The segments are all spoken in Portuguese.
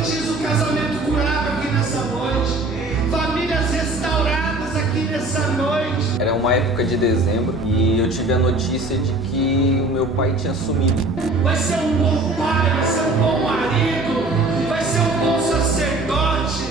profetizo o casamento curado aqui nessa noite. Famílias restauradas aqui nessa noite. Era uma época de dezembro e eu tive a notícia de que o meu pai tinha sumido. Vai ser um bom pai, vai ser um bom marido, vai ser um bom sacerdote.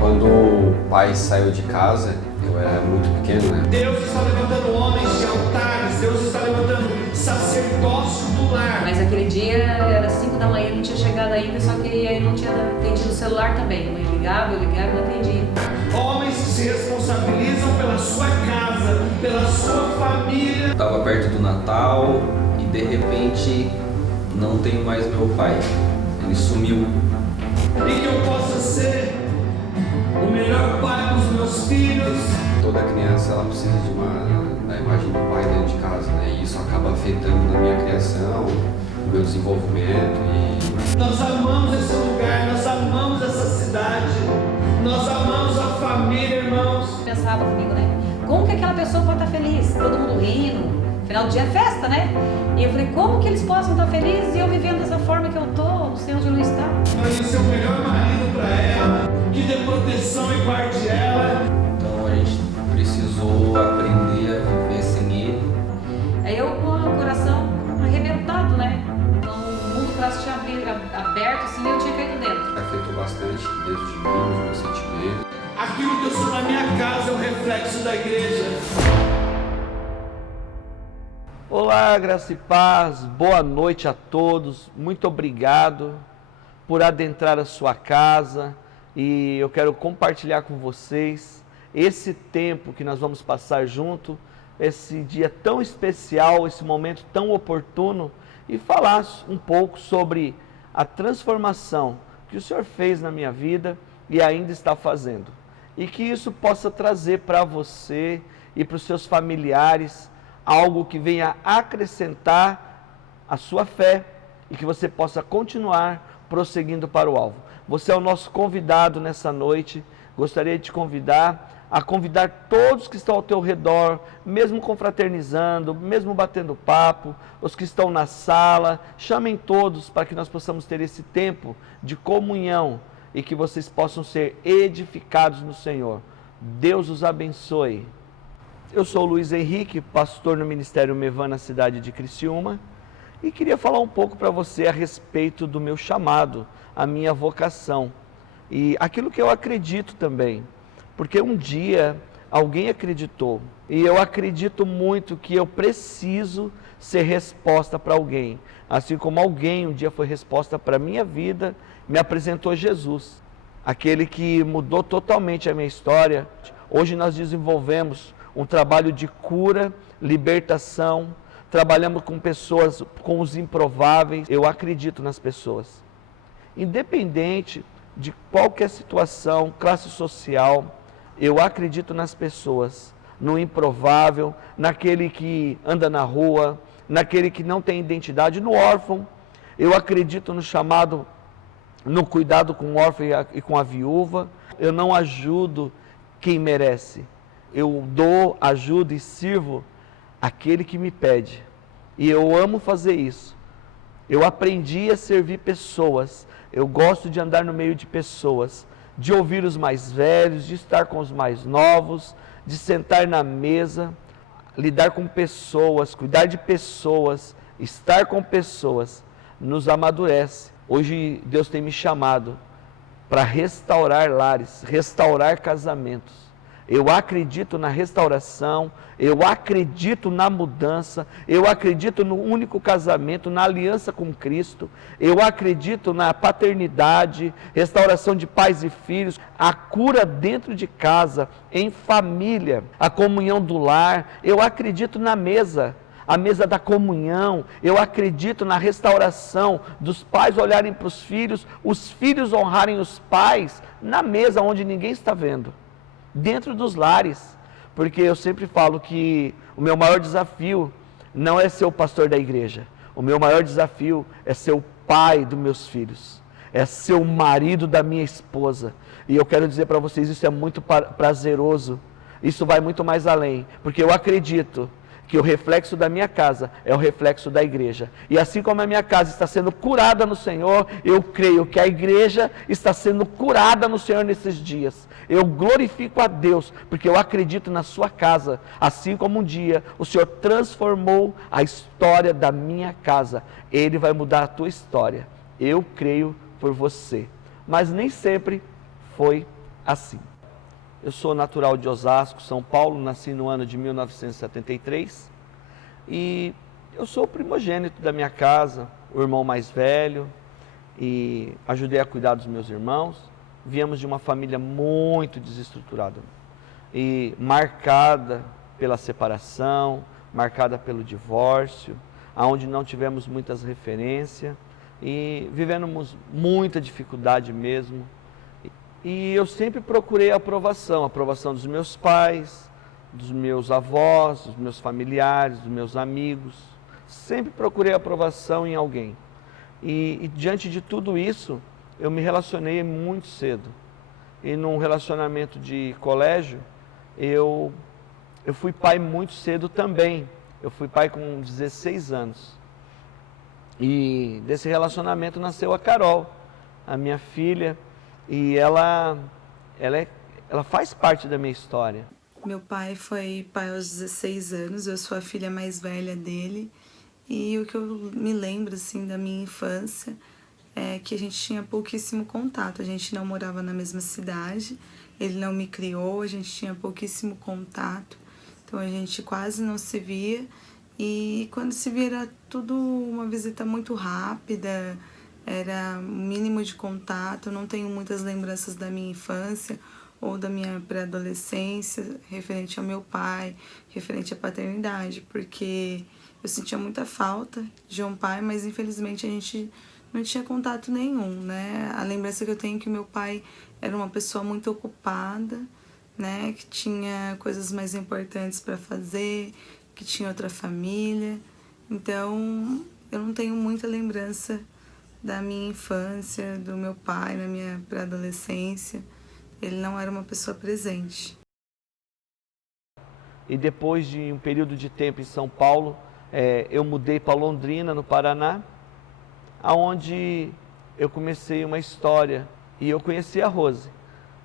Quando o pai saiu de casa, eu era muito pequeno, né? Deus está levantando homens de altares, Deus está levantando sacerdócio do lar. Mas aquele dia era 5 da manhã, não tinha chegado ainda, só que aí não tinha atendido o celular também. Mãe ligava, eu ligava e não atendia. Homens que se responsabilizam pela sua casa, pela sua família. Estava perto do Natal e de repente não tenho mais meu pai. Ele sumiu. E que eu possa ser o melhor pai dos meus filhos. Toda criança ela precisa da imagem do pai dentro de casa, né? E isso acaba afetando na minha criação, no meu desenvolvimento. Nós amamos esse lugar, nós amamos essa cidade, nós amamos a família, irmãos. Pensava comigo, né? Como que aquela pessoa pode estar feliz? Todo mundo rindo, final do dia é festa, né? E eu falei, como que eles possam estar felizes e eu vivendo dessa forma que eu tô, não sei onde eu não está. Mas ser o melhor marido para ela, que dê proteção e guarde ela. Então a gente precisou aprender a viver sem ele. Aí eu com o coração arrebentado, né? Então, o mundo para se abrir aberto, assim, eu tinha caído dentro. Afetou bastante dentro de mim, os meus sentimentos. Aquilo que eu sou na minha casa é o reflexo da igreja. Olá, graça e paz, boa noite a todos, muito obrigado por adentrar a sua casa e eu quero compartilhar com vocês esse tempo que nós vamos passar junto, esse dia tão especial, esse momento tão oportuno e falar um pouco sobre a transformação que o Senhor fez na minha vida e ainda está fazendo. E que isso possa trazer para você e para os seus familiares algo que venha acrescentar a sua fé e que você possa continuar prosseguindo para o alvo. Você é o nosso convidado nessa noite. Gostaria de te convidar a convidar todos que estão ao teu redor, mesmo confraternizando, mesmo batendo papo, os que estão na sala, chamem todos para que nós possamos ter esse tempo de comunhão e que vocês possam ser edificados no Senhor. Deus os abençoe. Eu sou o Luiz Henrique, pastor no Ministério Mevan na cidade de Criciúma e queria falar um pouco para você a respeito do meu chamado, a minha vocação e aquilo que eu acredito também, porque um dia alguém acreditou e eu acredito muito que eu preciso ser resposta para alguém, assim como alguém um dia foi resposta para a minha vida, me apresentou Jesus, aquele que mudou totalmente a minha história. Hoje nós desenvolvemos um trabalho de cura, libertação, trabalhamos com pessoas, com os improváveis. Eu acredito nas pessoas, independente de qualquer situação, classe social, eu acredito nas pessoas, no improvável, naquele que anda na rua, naquele que não tem identidade, no órfão. Eu acredito no chamado, no cuidado com o órfão e com a viúva. Eu não ajudo quem merece. Eu dou, ajudo e sirvo aquele que me pede. E eu amo fazer isso. Eu aprendi a servir pessoas. Eu gosto de andar no meio de pessoas, de ouvir os mais velhos, de estar com os mais novos, de sentar na mesa, lidar com pessoas, cuidar de pessoas, estar com pessoas, nos amadurece. Hoje Deus tem me chamado para restaurar lares, restaurar casamentos. Eu acredito na restauração, eu acredito na mudança, eu acredito no único casamento, na aliança com Cristo, eu acredito na paternidade, restauração de pais e filhos, a cura dentro de casa, em família, a comunhão do lar. Eu acredito na mesa, a mesa da comunhão. Eu acredito na restauração dos pais olharem para os filhos honrarem os pais na mesa onde ninguém está vendo, dentro dos lares, porque eu sempre falo que o meu maior desafio não é ser o pastor da igreja, o meu maior desafio é ser o pai dos meus filhos, é ser o marido da minha esposa, e eu quero dizer para vocês, isso é muito prazeroso, isso vai muito mais além, porque eu acredito que o reflexo da minha casa é o reflexo da igreja. E assim como a minha casa está sendo curada no Senhor, eu creio que a igreja está sendo curada no Senhor nesses dias. Eu glorifico a Deus, porque eu acredito na sua casa, assim como um dia o Senhor transformou a história da minha casa. Ele vai mudar a tua história. Eu creio por você. Mas nem sempre foi assim. Eu sou natural de Osasco, São Paulo, nasci no ano de 1973 e eu sou o primogênito da minha casa, o irmão mais velho, e ajudei a cuidar dos meus irmãos. Viemos de uma família muito desestruturada e marcada pela separação, marcada pelo divórcio, onde não tivemos muitas referências e vivemos muita dificuldade mesmo. E eu sempre procurei a aprovação dos meus pais, dos meus avós, dos meus familiares, dos meus amigos. Sempre procurei a aprovação em alguém. E diante de tudo isso, eu me relacionei muito cedo. E num relacionamento de colégio, eu fui pai muito cedo também. Eu fui pai com 16 anos. E desse relacionamento nasceu a Carol, a minha filha. E ela faz parte da minha história. Meu pai foi pai aos 16 anos, eu sou a filha mais velha dele. E o que eu me lembro assim da minha infância é que a gente tinha pouquíssimo contato. A gente não morava na mesma cidade, ele não me criou, a gente tinha pouquíssimo contato. Então a gente quase não se via. E quando se via era tudo uma visita muito rápida. Era o mínimo de contato, não tenho muitas lembranças da minha infância ou da minha pré-adolescência referente ao meu pai, referente à paternidade, porque eu sentia muita falta de um pai, mas infelizmente a gente não tinha contato nenhum, né? A lembrança que eu tenho é que meu pai era uma pessoa muito ocupada, né? Que tinha coisas mais importantes para fazer, que tinha outra família, então eu não tenho muita lembrança da minha infância, do meu pai, na minha pré-adolescência. Ele não era uma pessoa presente. E depois de um período de tempo em São Paulo, eu mudei para Londrina, no Paraná, aonde eu comecei uma história e eu conheci a Rose.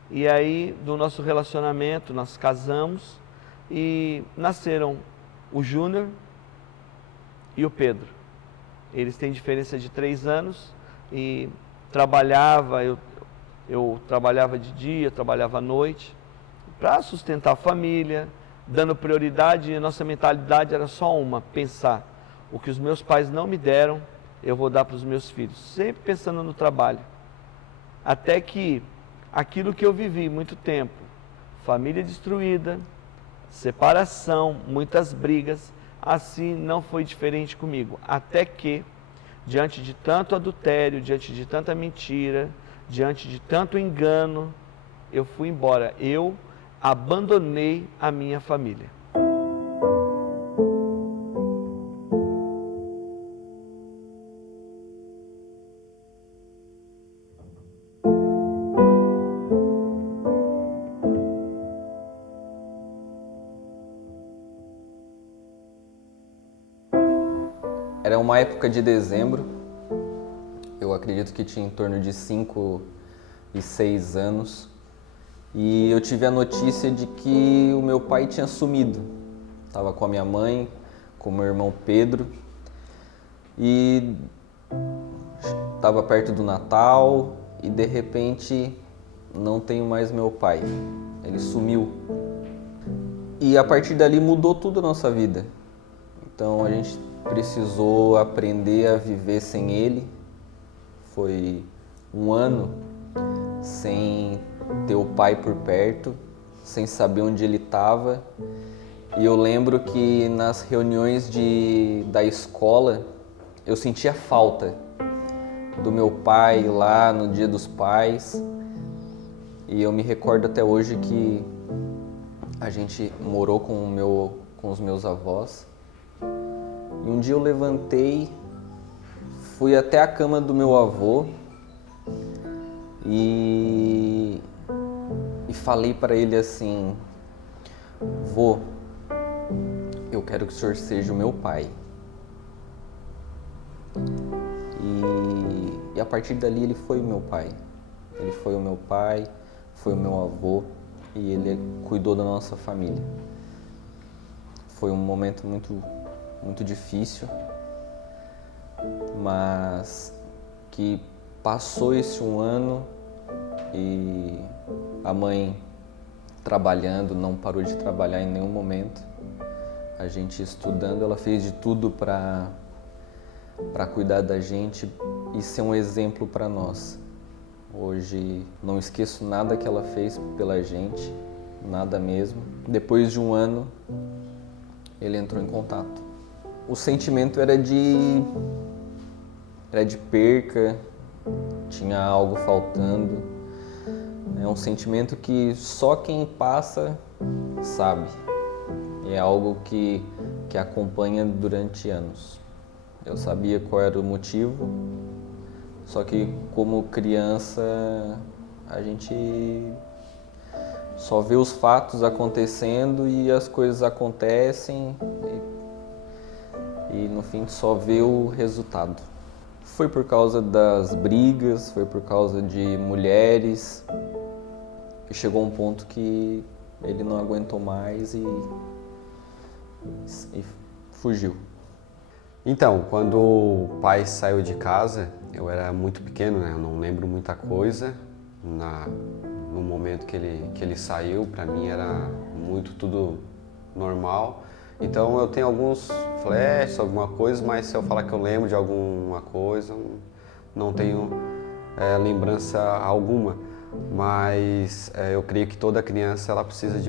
E aí, do nosso relacionamento, nós casamos e nasceram o Júnior e o Pedro. Eles têm diferença de 3 anos e eu trabalhava de dia, trabalhava à noite, para sustentar a família, dando prioridade. E nossa mentalidade era só uma, pensar, o que os meus pais não me deram, eu vou dar para os meus filhos, sempre pensando no trabalho. Até que aquilo que eu vivi muito tempo, família destruída, separação, muitas brigas, assim não foi diferente comigo, até que, diante de tanto adultério, diante de tanta mentira, diante de tanto engano, eu fui embora, eu abandonei a minha família. Era uma época de dezembro, eu acredito que tinha em torno de 5 e 6 anos, e eu tive a notícia de que o meu pai tinha sumido. Estava com a minha mãe, com o meu irmão Pedro, e estava perto do Natal, e de repente não tenho mais meu pai, ele sumiu. E a partir dali mudou tudo a nossa vida. Então a gente precisou aprender a viver sem ele. Foi um ano sem ter o pai por perto, sem saber onde ele estava. E eu lembro que nas reuniões da escola eu sentia falta do meu pai lá no Dia dos Pais. E eu me recordo até hoje que a gente morou com os meus avós. E um dia eu levantei, fui até a cama do meu avô e falei para ele assim: vô, eu quero que o Senhor seja o meu pai. E a partir dali ele foi o meu pai. Ele foi o meu pai, foi o meu avô e ele cuidou da nossa família. Foi um momento muito difícil, mas que passou esse um ano e a mãe trabalhando, não parou de trabalhar em nenhum momento. A gente estudando, ela fez de tudo para cuidar da gente e ser um exemplo para nós. Hoje não esqueço nada que ela fez pela gente, nada mesmo. Depois de um ano, ele entrou em contato. O sentimento era de perca, tinha algo faltando. É um sentimento que só quem passa sabe. É algo que acompanha durante anos. Eu sabia qual era o motivo, só que como criança a gente só vê os fatos acontecendo e as coisas acontecem e no fim só vê o resultado. Foi por causa das brigas, foi por causa de mulheres, e chegou um ponto que ele não aguentou mais e fugiu. Então, quando o pai saiu de casa, eu era muito pequeno, né? Eu não lembro muita coisa. No momento que ele saiu, para mim era muito tudo normal. Então eu tenho alguns flashes, alguma coisa, mas se eu falar que eu lembro de alguma coisa, não tenho lembrança alguma. Mas eu creio que toda criança ela precisa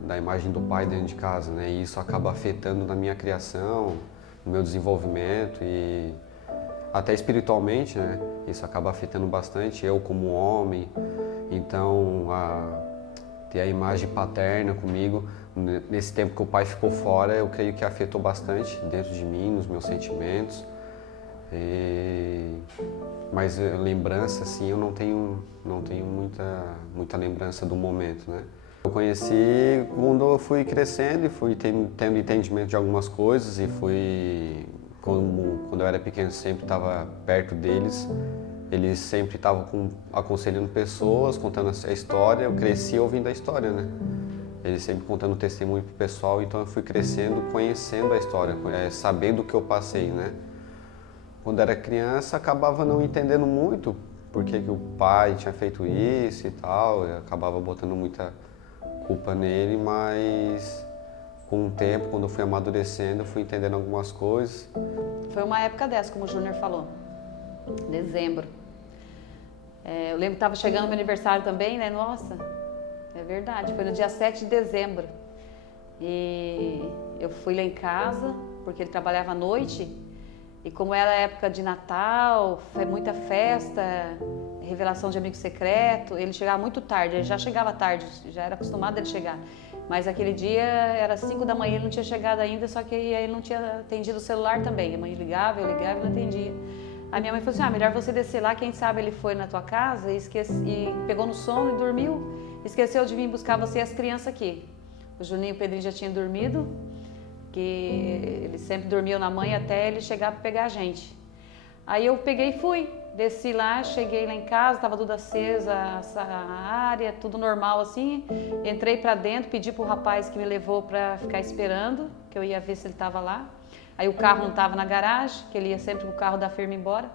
da imagem do pai dentro de casa, né? E isso acaba afetando na minha criação, no meu desenvolvimento e até espiritualmente, né? Isso acaba afetando bastante eu como homem. Então, ter a imagem paterna comigo, nesse tempo que o pai ficou fora, eu creio que afetou bastante dentro de mim, nos meus sentimentos. Mas lembrança, assim, eu não tenho muita lembrança do momento, né? Eu conheci quando eu fui crescendo e fui tendo entendimento de algumas coisas e quando eu era pequeno, sempre estava perto deles. Eles sempre estavam aconselhando pessoas, contando a história. Eu cresci ouvindo a história, né? Eles sempre contando testemunho pro pessoal, então eu fui crescendo, conhecendo a história, sabendo o que eu passei, né? Quando era criança, acabava não entendendo muito por que o pai tinha feito isso e tal. Eu acabava botando muita culpa nele, mas com o tempo, quando eu fui amadurecendo, eu fui entendendo algumas coisas. Foi uma época dessa, como o Júnior falou, dezembro. Eu lembro que estava chegando meu aniversário também, né? Nossa, é verdade, foi no dia 7 de dezembro. E eu fui lá em casa, porque ele trabalhava à noite. E como era época de Natal, foi muita festa, revelação de amigo secreto, ele chegava muito tarde, ele já chegava tarde, já era acostumado ele chegar. Mas aquele dia era 5 da manhã, ele não tinha chegado ainda, só que ele não tinha atendido o celular também. A mãe ligava, eu ligava e não atendia. A minha mãe falou assim, melhor você descer lá, quem sabe ele foi na tua casa e pegou no sono e dormiu, esqueceu de vir buscar você e as crianças aqui. O Juninho e o Pedrinho já tinham dormido, que eles sempre dormiam na mãe até ele chegar para pegar a gente. Aí eu peguei e fui, desci lá, cheguei lá em casa, estava tudo acesa, a área, tudo normal assim. Entrei para dentro, pedi pro rapaz que me levou para ficar esperando, que eu ia ver se ele estava lá. Aí o carro não estava na garagem, que ele ia sempre com o carro da firma embora,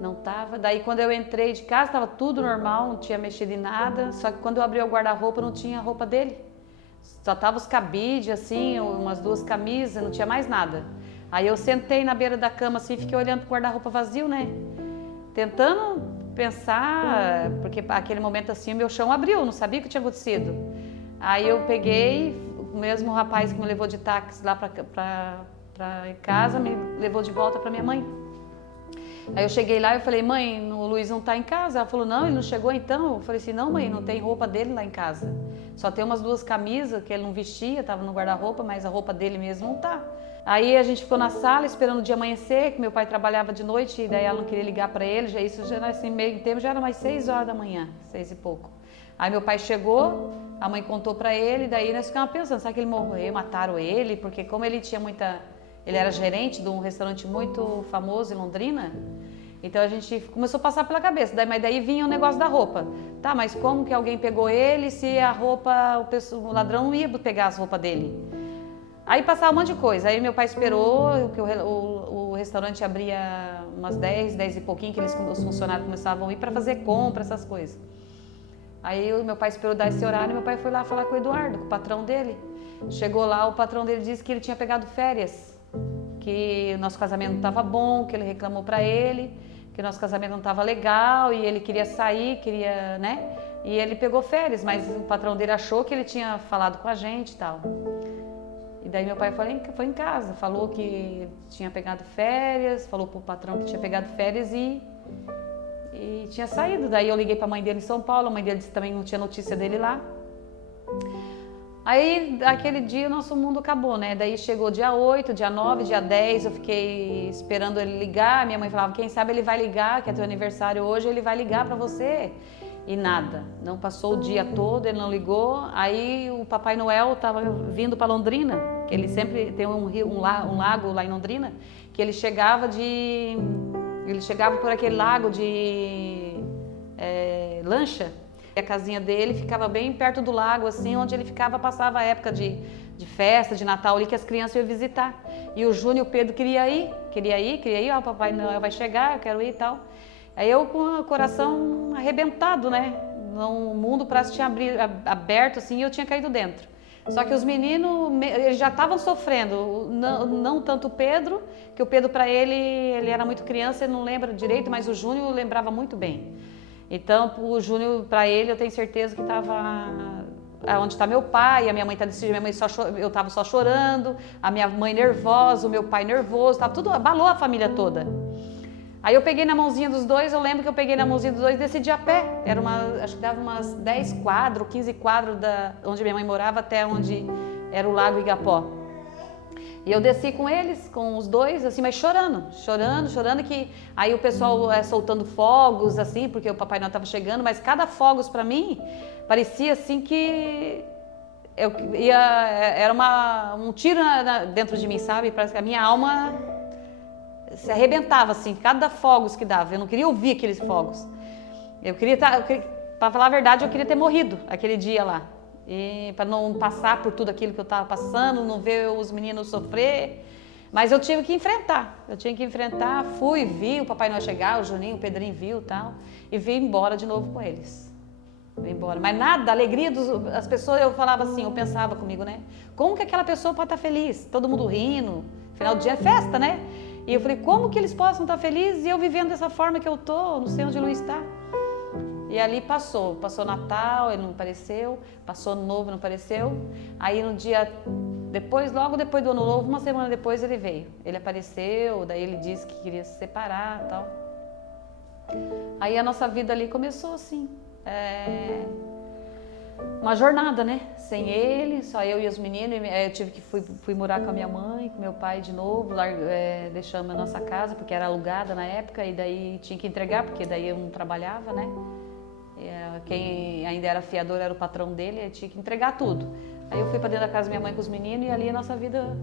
não estava. Daí quando eu entrei de casa, estava tudo normal, não tinha mexido em nada, só que quando eu abri o guarda-roupa não tinha a roupa dele. Só tava os cabides, assim, umas 2 camisas, não tinha mais nada. Aí eu sentei na beira da cama, assim, fiquei olhando pro guarda-roupa vazio, né? Tentando pensar, porque aquele momento, assim, o meu chão abriu, não sabia o que tinha acontecido. Aí eu peguei, o mesmo rapaz que me levou de táxi lá pra casa, me levou de volta pra minha mãe. Aí eu cheguei lá e falei, mãe, o Luiz não tá em casa. Ela falou, não, ele não chegou então? Eu falei assim, não mãe, não tem roupa dele lá em casa. Só tem umas 2 camisas que ele não vestia, tava no guarda-roupa, mas a roupa dele mesmo não tá. Aí a gente ficou na sala esperando o dia amanhecer, que meu pai trabalhava de noite, e daí ela não queria ligar para ele, isso já era assim, meio tempo, já era mais 6 horas da manhã, 6 e pouco. Aí meu pai chegou, a mãe contou pra ele, daí nós ficamos pensando, será que ele morreu, mataram ele? Porque como ele tinha muita... Ele era gerente de um restaurante muito famoso em Londrina, então a gente começou a passar pela cabeça, mas daí vinha o negócio da roupa. Tá, mas como que alguém pegou ele se a roupa, o ladrão não ia pegar as roupas dele? Aí passava um monte de coisa, aí meu pai esperou, que o restaurante abria umas 10 e pouquinho, que os funcionários começavam a ir para fazer compra, essas coisas. Aí o meu pai esperou dar esse horário e meu pai foi lá falar com o Eduardo, com o patrão dele. Chegou lá, o patrão dele disse que ele tinha pegado férias, que o nosso casamento não estava bom, que ele reclamou para ele, que o nosso casamento não estava legal e ele queria sair, queria, né? E ele pegou férias, mas o patrão dele achou que ele tinha falado com a gente e tal. E daí meu pai foi em casa, falou que tinha pegado férias, falou pro patrão que tinha pegado férias e tinha saído. Daí eu liguei pra mãe dele em São Paulo, a mãe dele disse que também não tinha notícia dele lá. Aí, aquele dia, o nosso mundo acabou, né? Daí chegou dia 8, dia 9, dia 10, eu fiquei esperando ele ligar. Minha mãe falava, quem sabe ele vai ligar, que é teu aniversário hoje, ele vai ligar pra você. E nada, não passou o dia todo, ele não ligou. Aí o Papai Noel estava vindo para Londrina, que ele sempre tem um lago lá em Londrina, que ele chegava por aquele lago de lancha. A casinha dele ficava bem perto do lago, assim, onde ele passava a época de festa, de Natal ali, que as crianças iam visitar. E o Júnior e o Pedro queria ir, ó, o Papai Noel vai chegar, eu quero ir e tal. Aí eu com o coração arrebentado, né? O mundo parece que tinha aberto assim e eu tinha caído dentro. Só que os meninos, eles já estavam sofrendo, não tanto o Pedro, que o Pedro para ele era muito criança, ele não lembra direito, mas o Júnior lembrava muito bem. Então o Júnior para ele eu tenho certeza que estava onde está meu pai, a minha mãe está desse jeito, eu estava só chorando, a minha mãe nervosa, o meu pai nervoso, tava tudo, abalou a família toda. Aí eu peguei na mãozinha dos dois, eu lembro que eu peguei na mãozinha dos dois e decidi a pé. Acho que dava umas 10 quadros, 15 quadros da onde minha mãe morava até onde era o Lago Igapó. E eu desci com eles, com os dois, assim, mas chorando, que aí o pessoal soltando fogos, assim, porque o Papai Noel estava chegando, mas cada fogos para mim parecia assim que era um tiro dentro de mim, sabe? Parece que a minha alma se arrebentava assim, cada fogos que dava. Eu não queria ouvir aqueles fogos. Para falar a verdade, eu queria ter morrido aquele dia lá. E para não passar por tudo aquilo que eu estava passando, não ver os meninos sofrer. Mas eu tive que enfrentar. Vi o Papai Noel chegar, o Juninho, o Pedrinho viu e tal. E vim embora de novo com eles. Vim embora. Mas nada, a alegria das pessoas, eu falava assim, eu pensava comigo, né? Como que aquela pessoa pode estar feliz? Todo mundo rindo. Final do dia é festa, né? E eu falei, como que eles possam estar felizes e eu vivendo dessa forma que eu tô, não sei onde o Luiz está. E ali passou Natal, ele não apareceu, passou Ano Novo, não apareceu. Aí no dia depois, logo depois do Ano Novo, uma semana depois ele veio. Ele apareceu, daí ele disse que queria se separar e tal. Aí a nossa vida ali começou assim, uma jornada, né? Sem ele, só eu e os meninos. Eu tive que fui morar com a minha mãe, com meu pai de novo, deixamos a nossa casa, porque era alugada na época, e daí tinha que entregar, porque daí eu não trabalhava, né? Quem ainda era fiador era o patrão dele, eu tinha que entregar tudo. Aí eu fui para dentro da casa da minha mãe com os meninos, e ali a nossa vida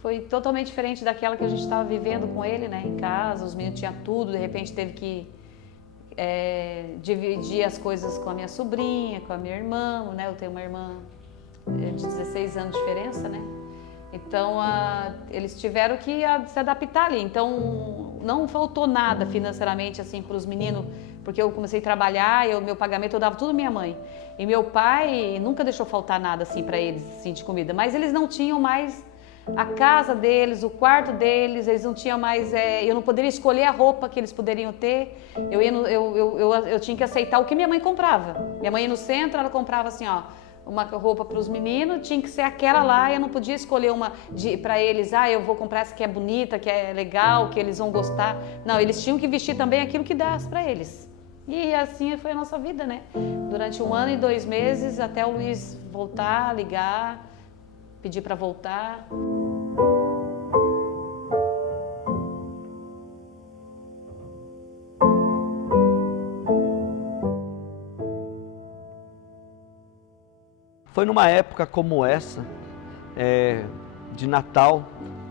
foi totalmente diferente daquela que a gente estava vivendo com ele, né? Em casa, os meninos tinham tudo, de repente teve que dividir as coisas com a minha sobrinha, com a minha irmã, né? Eu tenho uma irmã de 16 anos de diferença, né? Então, eles tiveram que se adaptar ali. Então, não faltou nada financeiramente, assim, para os meninos, porque eu comecei a trabalhar e o meu pagamento eu dava tudo à minha mãe. E meu pai nunca deixou faltar nada, assim, para eles, assim, de comida. Mas eles não tinham mais a casa deles, o quarto deles, eles não tinham mais... eu não poderia escolher a roupa que eles poderiam ter. Eu tinha que aceitar o que minha mãe comprava. Minha mãe ia no centro, ela comprava assim, ó, uma roupa para os meninos, tinha que ser aquela lá, eu não podia escolher uma para eles, eu vou comprar essa que é bonita, que é legal, que eles vão gostar. Não, eles tinham que vestir também aquilo que dá para eles. E assim foi a nossa vida, né? Durante 1 ano e 2 meses, até o Luiz voltar, ligar, pedir para voltar. Foi numa época como essa, de Natal,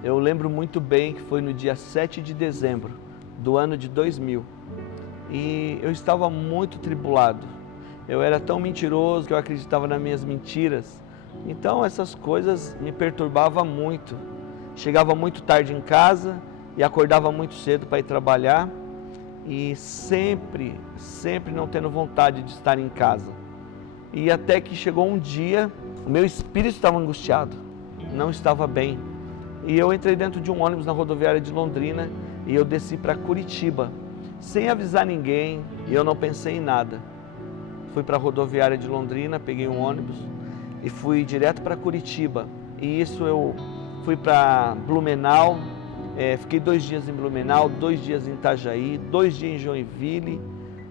eu lembro muito bem que foi no dia 7 de dezembro do ano de 2000. E eu estava muito tribulado. Eu era tão mentiroso que eu acreditava nas minhas mentiras. Então essas coisas me perturbavam muito. Chegava muito tarde em casa e acordava muito cedo para ir trabalhar. E sempre não tendo vontade de estar em casa. E até que chegou um dia, o meu espírito estava angustiado, não estava bem. E eu entrei dentro de um ônibus na rodoviária de Londrina e eu desci para Curitiba, sem avisar ninguém, e eu não pensei em nada. Fui para a rodoviária de Londrina, peguei um ônibus e fui direto para Curitiba. E isso eu fui para Blumenau, fiquei 2 dias em Blumenau, 2 dias em Itajaí, 2 dias em Joinville,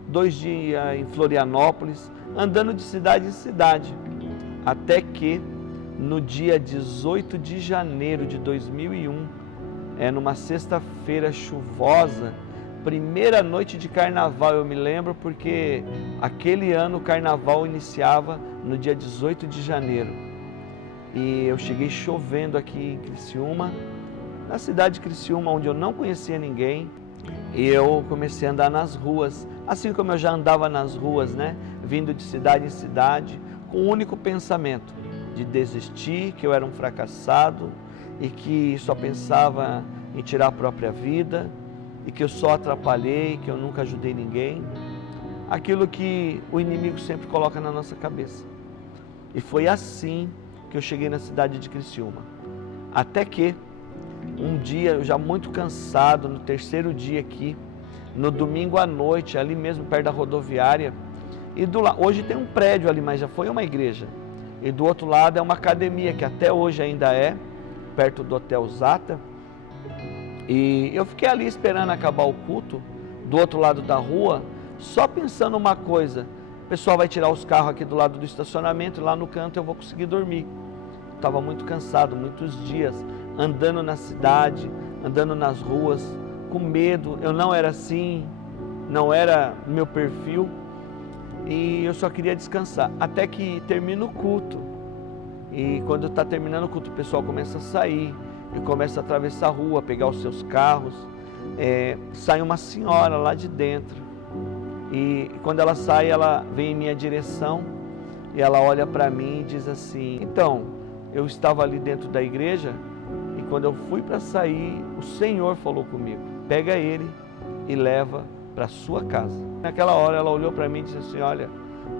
2 dias em Florianópolis, andando de cidade em cidade, até que no dia 18 de janeiro de 2001, numa sexta-feira chuvosa, primeira noite de carnaval, eu me lembro porque aquele ano o carnaval iniciava no dia 18 de janeiro. E eu cheguei chovendo aqui em Criciúma, na cidade de Criciúma, onde eu não conhecia ninguém, e eu comecei a andar nas ruas, assim como eu já andava nas ruas, né? Vindo de cidade em cidade, com o único pensamento de desistir, que eu era um fracassado e que só pensava em tirar a própria vida e que eu só atrapalhei, que eu nunca ajudei ninguém. Aquilo que o inimigo sempre coloca na nossa cabeça. E foi assim que eu cheguei na cidade de Criciúma. Até que um dia, eu já muito cansado, no 3º dia aqui, no domingo à noite, ali mesmo perto da rodoviária, e hoje tem um prédio ali, mas já foi uma igreja, e do outro lado é uma academia, que até hoje ainda é, perto do Hotel Zata, e eu fiquei ali esperando acabar o culto, do outro lado da rua, só pensando uma coisa: o pessoal vai tirar os carros aqui do lado do estacionamento, e lá no canto eu vou conseguir dormir. Estava muito cansado, muitos dias, andando na cidade, andando nas ruas, com medo. Eu não era assim, não era meu perfil, e eu só queria descansar, até que termina o culto. E quando está terminando o culto, o pessoal começa a sair, e começa a atravessar a rua, pegar os seus carros. Sai uma senhora lá de dentro, e quando ela sai, ela vem em minha direção, e ela olha para mim e diz assim: então, eu estava ali dentro da igreja, e quando eu fui para sair, o Senhor falou comigo: pega ele e leva para sua casa. Naquela hora ela olhou para mim e disse assim: olha,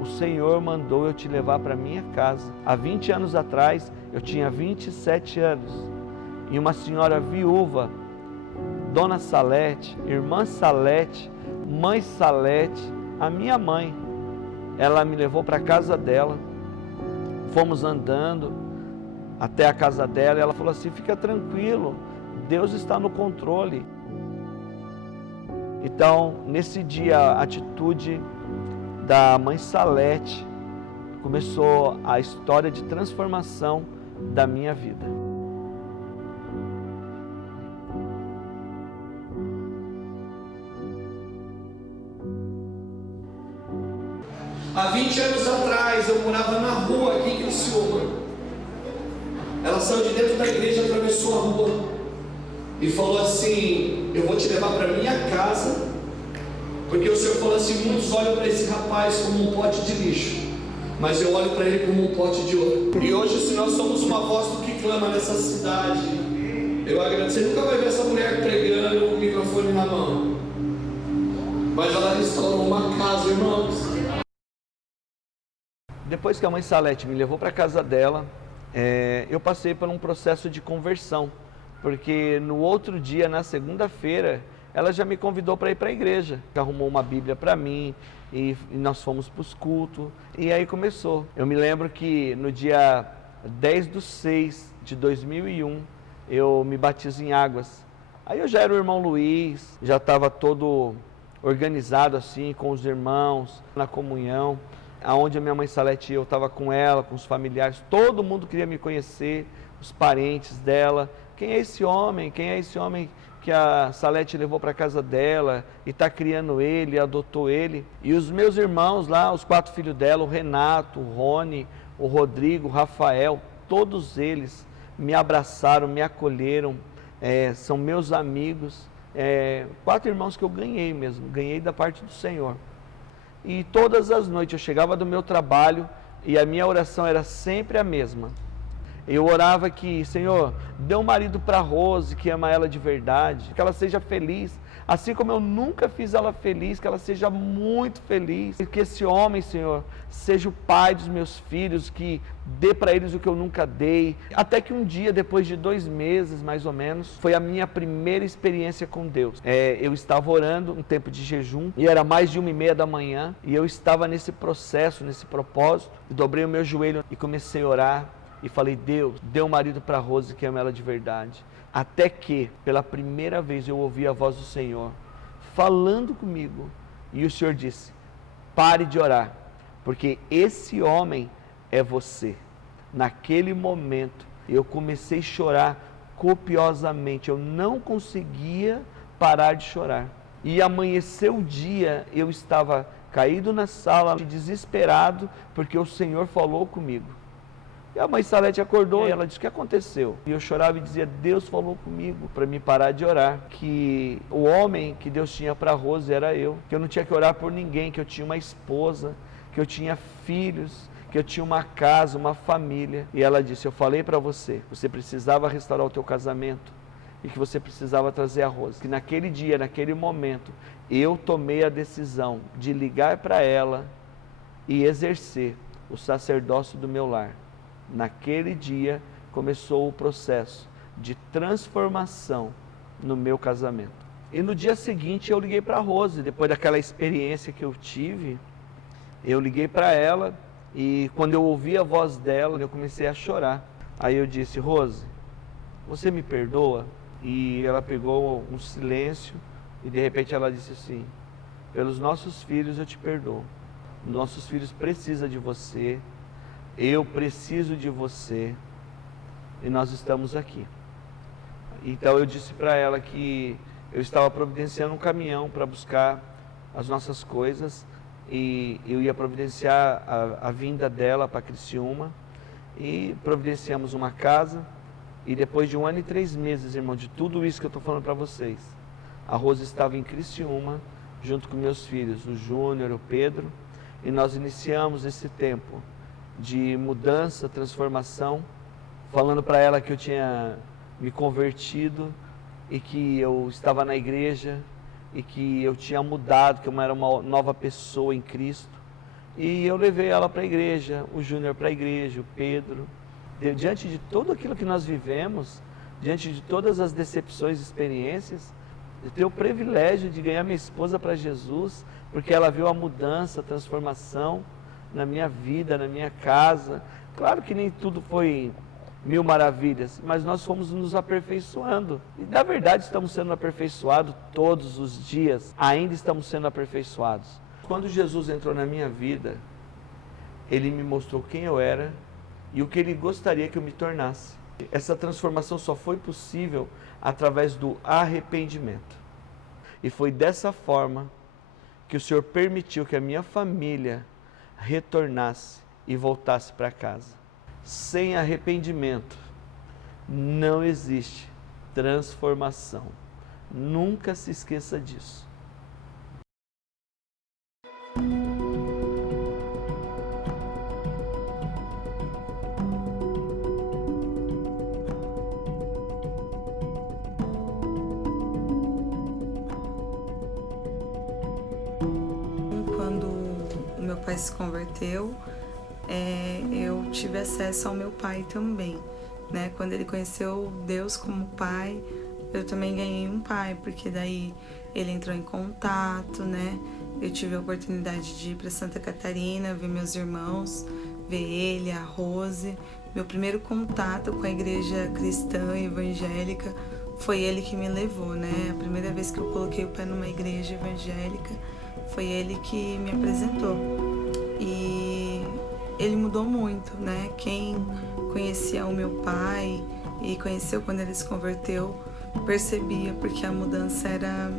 o Senhor mandou eu te levar para minha casa. Há 20 anos atrás, eu tinha 27 anos, e uma senhora viúva, Dona Salete, Irmã Salete, Mãe Salete, a minha mãe, ela me levou para a casa dela, fomos andando até a casa dela, e ela falou assim: fica tranquilo, Deus está no controle. Então, nesse dia, a atitude da Mãe Salete começou a história de transformação da minha vida. Há 20 anos atrás, eu morava na rua aqui em Criciúma. Ela saiu de dentro da igreja, atravessou a rua e falou assim: eu vou te levar para minha casa, porque o Senhor falou assim: muitos olham para esse rapaz como um pote de lixo, mas eu olho para ele como um pote de ouro. E hoje, se nós somos uma voz do que clama nessa cidade, eu agradeço. Você nunca vai ver essa mulher pregando o microfone na mão, mas ela restaurou uma casa, irmãos. Depois que a Mãe Salete me levou para a casa dela, eu passei por um processo de conversão, porque no outro dia, na segunda-feira, ela já me convidou para ir para a igreja, arrumou uma Bíblia para mim, e nós fomos para os cultos, e aí começou. Eu me lembro que no dia 10/6/2001, eu me batizo em águas. Aí eu já era o irmão Luiz, já estava todo organizado assim, com os irmãos, na comunhão, aonde a minha Mãe Salete, eu estava com ela, com os familiares, todo mundo queria me conhecer, os parentes dela. Quem é esse homem? Quem é esse homem que a Salete levou para casa dela e está criando ele, adotou ele. E os meus irmãos lá, os 4 filhos dela, o Renato, o Rony, o Rodrigo, o Rafael, todos eles me abraçaram, me acolheram, são meus amigos. 4 irmãos que eu ganhei mesmo, ganhei da parte do Senhor. E todas as noites eu chegava do meu trabalho e a minha oração era sempre a mesma. Eu orava que, Senhor, dê um marido para Rose, que ama ela de verdade, que ela seja feliz, assim como eu nunca fiz ela feliz, que ela seja muito feliz, que esse homem, Senhor, seja o pai dos meus filhos, que dê para eles o que eu nunca dei. Até que um dia, depois de 2 meses, mais ou menos, foi a minha primeira experiência com Deus. Eu estava orando, um tempo de jejum, e era mais de 1h30 da manhã, e eu estava nesse processo, nesse propósito, dobrei o meu joelho e comecei a orar, e falei, Deus, dê um marido para Rose que ama ela de verdade. Até que, pela primeira vez, eu ouvi a voz do Senhor falando comigo. E o Senhor disse, pare de orar, porque esse homem é você. Naquele momento, eu comecei a chorar copiosamente. Eu não conseguia parar de chorar. E amanheceu o dia, eu estava caído na sala, desesperado, porque o Senhor falou comigo. E a mãe Salete acordou e ela disse, o que aconteceu? E eu chorava e dizia, Deus falou comigo para me parar de orar, que o homem que Deus tinha para Rose era eu, que eu não tinha que orar por ninguém, que eu tinha uma esposa, que eu tinha filhos, que eu tinha uma casa, uma família. E ela disse, eu falei para você, você precisava restaurar o teu casamento e que você precisava trazer a Rose. Que naquele dia, naquele momento, eu tomei a decisão de ligar para ela e exercer o sacerdócio do meu lar. Naquele dia começou o processo de transformação no meu casamento. E no dia seguinte eu liguei para a Rose, depois daquela experiência que eu tive, eu liguei para ela e quando eu ouvi a voz dela, eu comecei a chorar. Aí eu disse, Rose, você me perdoa? E ela pegou um silêncio e de repente ela disse assim, pelos nossos filhos eu te perdoo. Nossos filhos precisam de você. Eu preciso de você e nós estamos aqui. Então eu disse para ela que eu estava providenciando um caminhão para buscar as nossas coisas e eu ia providenciar a vinda dela para Criciúma e providenciamos uma casa e depois de 1 ano e 3 meses, irmão, de tudo isso que eu estou falando para vocês, a Rosa estava em Criciúma junto com meus filhos, o Júnior, o Pedro, e nós iniciamos esse tempo de mudança, transformação, falando para ela que eu tinha me convertido e que eu estava na igreja e que eu tinha mudado, que eu era uma nova pessoa em Cristo. E eu levei ela para a igreja, o Júnior para a igreja, o Pedro. Diante de tudo aquilo que nós vivemos, diante de todas as decepções e experiências, eu tenho o privilégio de ganhar minha esposa para Jesus, porque ela viu a mudança, a transformação na minha vida, na minha casa. Claro que nem tudo foi 1000 maravilhas, mas nós fomos nos aperfeiçoando. E na verdade estamos sendo aperfeiçoados todos os dias, ainda estamos sendo aperfeiçoados. Quando Jesus entrou na minha vida, Ele me mostrou quem eu era e o que Ele gostaria que eu me tornasse. Essa transformação só foi possível através do arrependimento. E foi dessa forma que o Senhor permitiu que a minha família retornasse e voltasse para casa. Sem arrependimento não existe transformação. Nunca se esqueça disso. Pai se converteu, eu tive acesso ao meu pai também, né? Quando ele conheceu Deus como pai, eu também ganhei um pai, porque daí ele entrou em contato, né? Eu tive a oportunidade de ir para Santa Catarina, ver meus irmãos, ver ele, a Rose. Meu primeiro contato com a igreja cristã e evangélica foi ele que me levou, né? A primeira vez que eu coloquei o pé numa igreja evangélica, foi ele que me apresentou. E ele mudou muito, né? Quem conhecia o meu pai e conheceu quando ele se converteu, percebia, porque a mudança era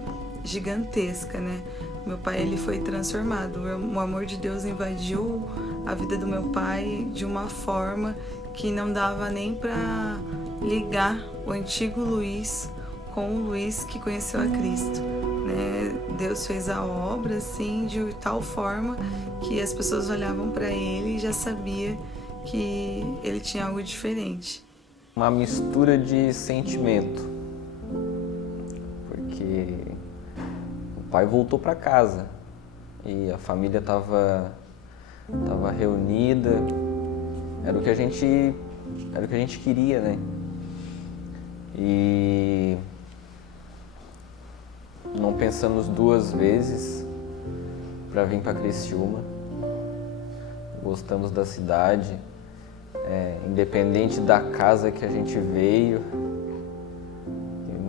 gigantesca, né? Meu pai, ele foi transformado. O amor de Deus invadiu a vida do meu pai de uma forma que não dava nem para ligar o antigo Luiz com o Luiz que conheceu a Cristo, né? Deus fez a obra assim de tal forma que as pessoas olhavam para ele e já sabia que ele tinha algo diferente. Uma mistura de sentimento, porque o pai voltou para casa e a família estava reunida, era o que a gente queria, né? E não pensamos duas vezes para vir para Criciúma. Gostamos da cidade, independente da casa que a gente veio,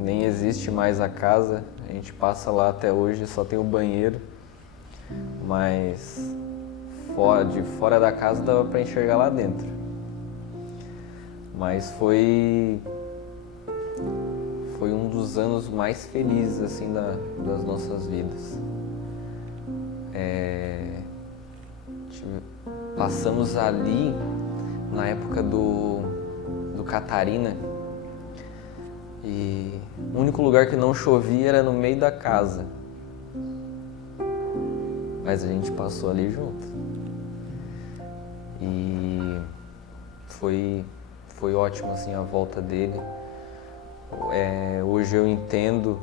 nem existe mais a casa, a gente passa lá até hoje, só tem o banheiro, mas de fora da casa dava para enxergar lá dentro. Mas foi um dos anos mais felizes assim das nossas vidas. Passamos ali na época do Catarina e o único lugar que não chovia era no meio da casa, mas a gente passou ali junto e foi ótimo assim a volta dele. Hoje eu entendo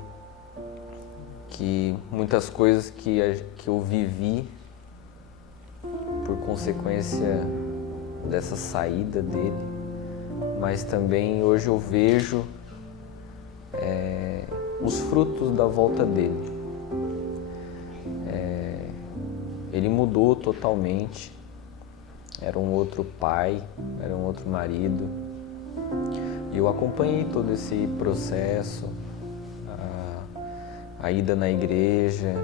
que muitas coisas que eu vivi por consequência dessa saída dele, mas também hoje eu vejo os frutos da volta dele. Ele mudou totalmente, era um outro pai, era um outro marido. E eu acompanhei todo esse processo, a ida na igreja,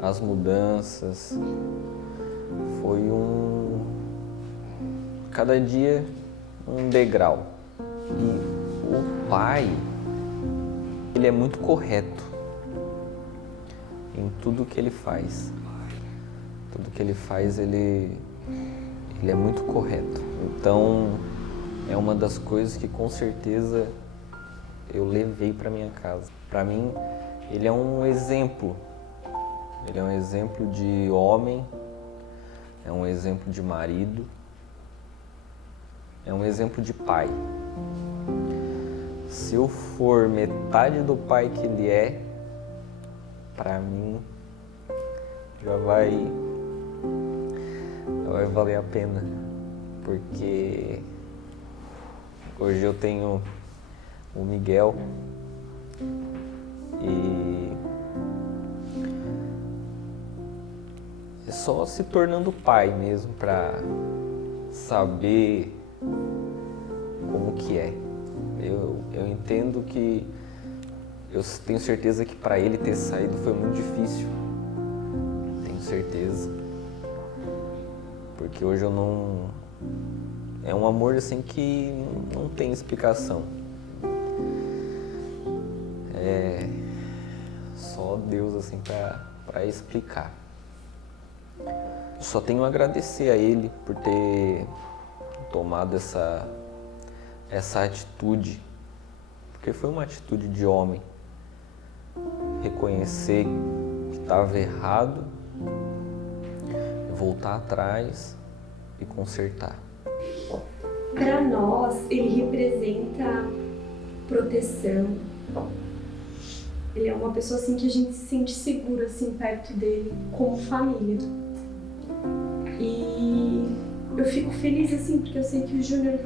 as mudanças. Foi cada dia um degrau. E o pai, ele é muito correto em tudo que ele faz. Tudo que ele faz, ele é muito correto. Então, é uma das coisas que com certeza eu levei para minha casa. Para mim, ele é um exemplo. Ele é um exemplo de homem, é um exemplo de marido, é um exemplo de pai. Se eu for metade do pai que ele é, para mim já vai valer a pena, porque hoje eu tenho o Miguel e é só se tornando pai mesmo para saber como que é. Eu entendo que eu tenho certeza que para ele ter saído foi muito difícil. Tenho certeza. Porque hoje eu não... É um amor assim que não tem explicação. É só Deus assim para explicar. Só tenho a agradecer a Ele por ter tomado essa atitude, porque foi uma atitude de homem. Reconhecer que estava errado, voltar atrás e consertar. Para nós, ele representa proteção. Ele é uma pessoa assim que a gente se sente seguro assim perto dele, como família. E eu fico feliz assim porque eu sei que o Júnior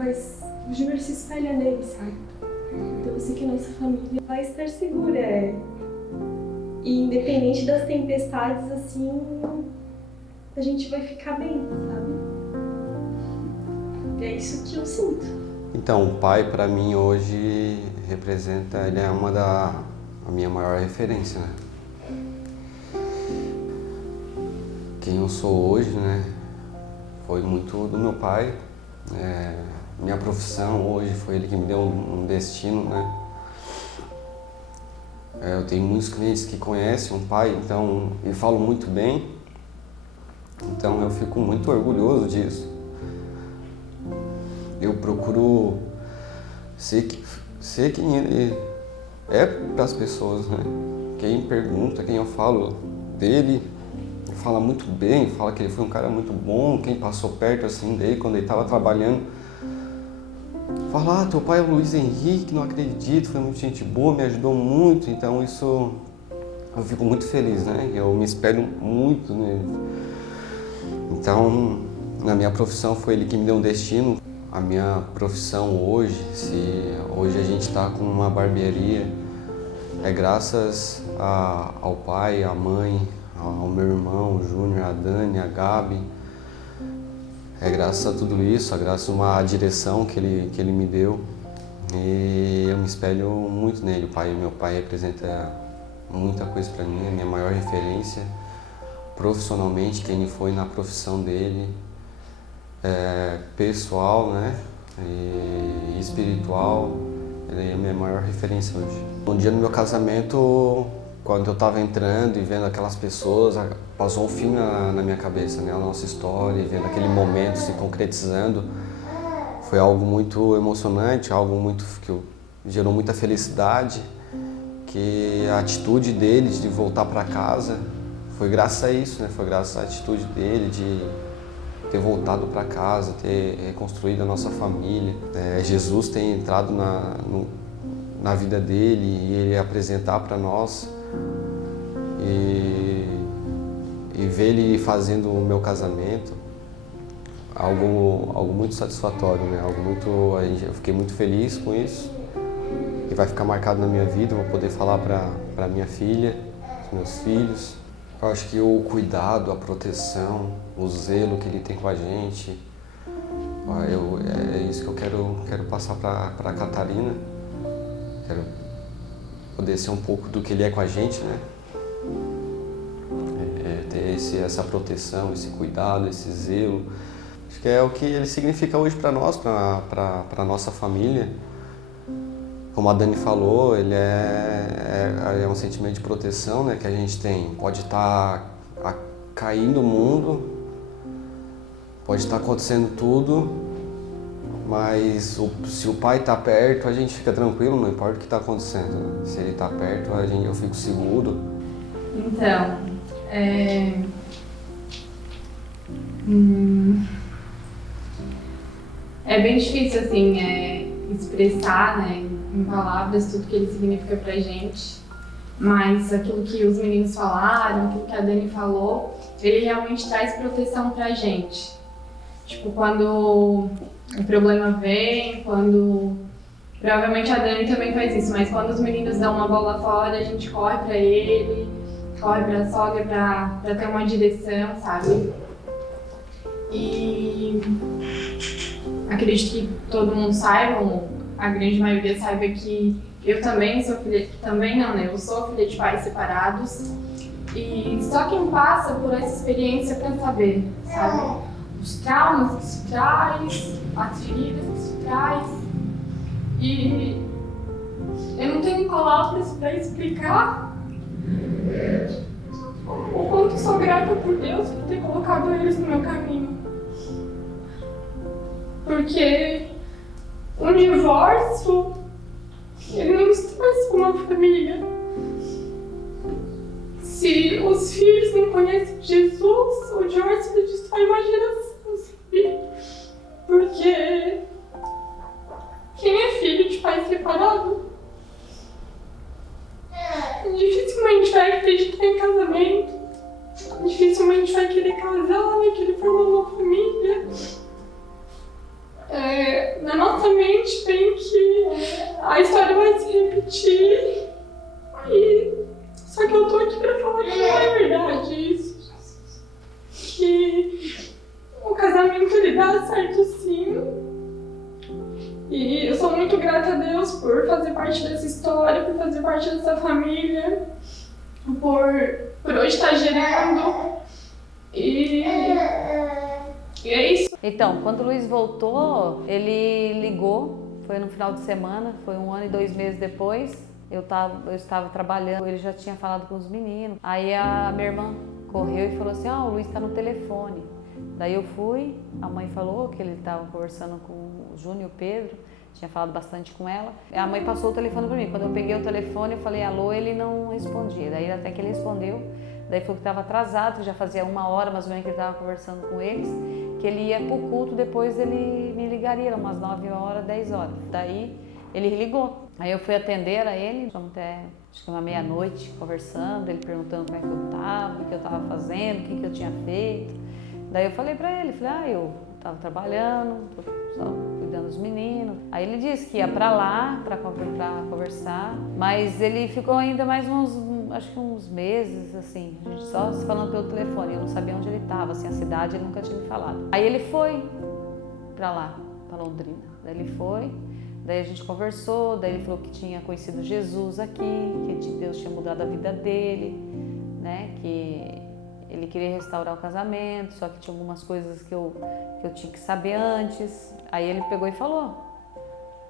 se espelha nele, sabe? Então eu sei que a nossa família vai estar segura. E independente das tempestades, assim, a gente vai ficar bem, sabe? É isso que eu sinto. Então, o pai para mim hoje representa, ele é a minha maior referência, né? Quem eu sou hoje, né? Foi muito do meu pai. Minha profissão hoje foi ele que me deu um destino, né? Eu tenho muitos clientes que conhecem o pai, então, e falam muito bem. Então eu fico muito orgulhoso disso. Eu procuro ser quem ele é para as pessoas, né? Quem pergunta, quem eu falo dele, fala muito bem, fala que ele foi um cara muito bom. Quem passou perto assim dele quando ele estava trabalhando, fala: teu pai é o Luiz Henrique, não acredito, foi muito gente boa, me ajudou muito. Então isso, eu fico muito feliz, né? Eu me espelho muito nele. Então, na minha profissão foi ele que me deu um destino. A minha profissão hoje, se hoje a gente está com uma barbearia, é graças ao pai, à mãe, ao meu irmão, o Júnior, a Dani, a Gabi. É graças a tudo isso, é graças a uma direção que ele me deu. E eu me espelho muito nele. Meu pai representa muita coisa para mim, é a minha maior referência. Profissionalmente, quem ele foi na profissão dele, pessoal, né, e espiritual, ele é a minha maior referência hoje. Um dia no meu casamento, quando eu estava entrando e vendo aquelas pessoas, passou um filme na minha cabeça, né, a nossa história, e vendo aquele momento se concretizando, foi algo muito emocionante, algo muito que gerou muita felicidade, que a atitude dele de voltar para casa foi graças a isso, né? Foi graças à atitude dele de ter voltado para casa, ter reconstruído a nossa família. Jesus ter entrado na vida dele e ele apresentar para nós e ver ele fazendo o meu casamento, algo muito satisfatório, né? Eu fiquei muito feliz com isso e vai ficar marcado na minha vida. Eu vou poder falar para minha filha, os meus filhos. Eu acho que o cuidado, a proteção, o zelo que ele tem com a gente, é isso que eu quero passar para a Catarina. Quero poder ser um pouco do que ele é com a gente, né? Ter essa proteção, esse cuidado, esse zelo. Acho que é o que ele significa hoje para nós, para a nossa família. Como a Dani falou, ele é um sentimento de proteção, né, que a gente tem. Pode estar caindo o mundo, pode estar acontecendo tudo, mas se o pai está perto, a gente fica tranquilo, não importa o que está acontecendo, né? Se ele está perto, eu fico seguro. Então, é bem difícil, assim, expressar, né, em palavras tudo que ele significa pra gente, mas aquilo que os meninos falaram, aquilo que a Dani falou, ele realmente traz proteção pra gente. Tipo, quando o problema vem, provavelmente a Dani também faz isso, mas quando os meninos dão uma bola fora, a gente corre pra ele, corre pra sogra pra ter uma direção, sabe? E acredito que todo mundo saiba, a grande maioria saiba que eu também sou filha, eu sou filha de pais separados, e só quem passa por essa experiência pra saber, sabe? Os traumas que isso traz, as feridas que isso traz, e eu não tenho palavras pra explicar o quanto sou grata por Deus por ter colocado eles no meu caminho. Porque um divórcio, ele não se traz com uma família. Se os filhos não conhecem Jesus, o divórcio ele destrói uma geração, sabe? Porque quem é filho de pai separado dificilmente vai acreditar em casamento, dificilmente vai querer casar, vai querer formar uma família. Na nossa mente tem que a história vai se repetir, só que eu tô aqui pra falar que não é verdade isso, que o casamento ele dá certo sim, e eu sou muito grata a Deus por fazer parte dessa história, por fazer parte dessa família, por hoje estar gerando, e é isso. Então, quando o Luiz voltou, ele ligou, foi no final de semana, foi 1 ano e 2 meses depois, eu estava trabalhando, ele já tinha falado com os meninos. Aí a minha irmã correu e falou assim, o Luiz está no telefone. Daí eu fui, a mãe falou que ele estava conversando com o Júnior e o Pedro, tinha falado bastante com ela. A mãe passou o telefone para mim. Quando eu peguei o telefone, eu falei alô, ele não respondia. Daí até que ele respondeu, daí falou que estava atrasado, já fazia 1 hora mais ou menos que ele estava conversando com eles, que ele ia para o culto, depois ele me ligaria, eram umas 9 horas, 10 horas. Daí ele ligou. Aí eu fui atender a ele, ficamos até acho que uma meia-noite conversando, ele perguntando como é que eu estava, o que eu estava fazendo, o que eu tinha feito. Daí eu falei pra ele, eu estava trabalhando, só cuidando dos meninos. Aí ele disse que ia pra lá pra conversar, mas ele ficou ainda mais acho que uns meses, assim, a gente só se falando pelo telefone, eu não sabia onde ele estava, assim, a cidade ele nunca tinha me falado. Aí ele foi pra lá, pra Londrina, daí ele foi, daí a gente conversou, daí ele falou que tinha conhecido Jesus aqui, que Deus tinha mudado a vida dele, né, que ele queria restaurar o casamento, só que tinha algumas coisas que eu tinha que saber antes. Aí ele pegou e falou